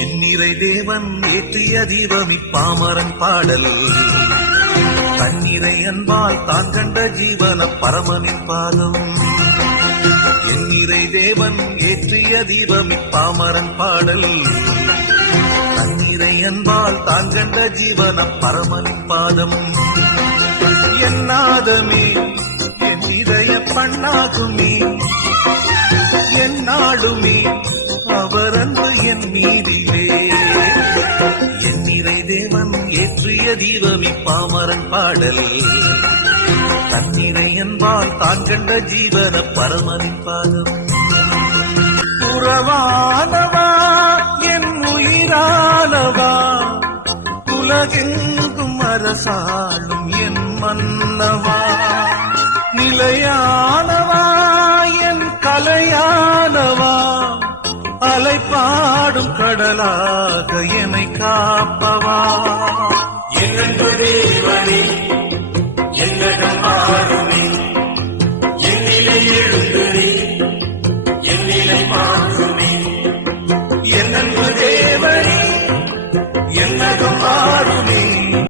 எண்ணிறை தேவன் ஏற்றிய தீபமி பாமரன் பாடல் தன்னிறை அன்பால் தான் கண்ட ஜீவன பரமனின் பாதம். எண்ணிறை தேவன் ஏற்றிய தீபமி பாமரன் பாடல் தன்னிறை அன்பால் தான் கண்ட ஜீவன பரமனின் பாதம். என்னாதமே என் இதய பண்ணாகுமே என்னாடுமே அவர் அன்பு என் மீதிலே. என் நிறை தேவன் ஏற்றிய தீபமி பாமரன் பாடல் தன்னிறை என்பால் தான் கண்ட ஜீவன பரமனின் பாதம். உறவானவா என் உயிரானவா உலகெங்கும் அரசாளும் என் மன்னவா நிலையானவா என் கலையானவா அலைப்பாடும் கடலாக என்னை காப்பவா. என்னன்பு தேவனே என்னகம் ஆறுமே என்னிலே எழு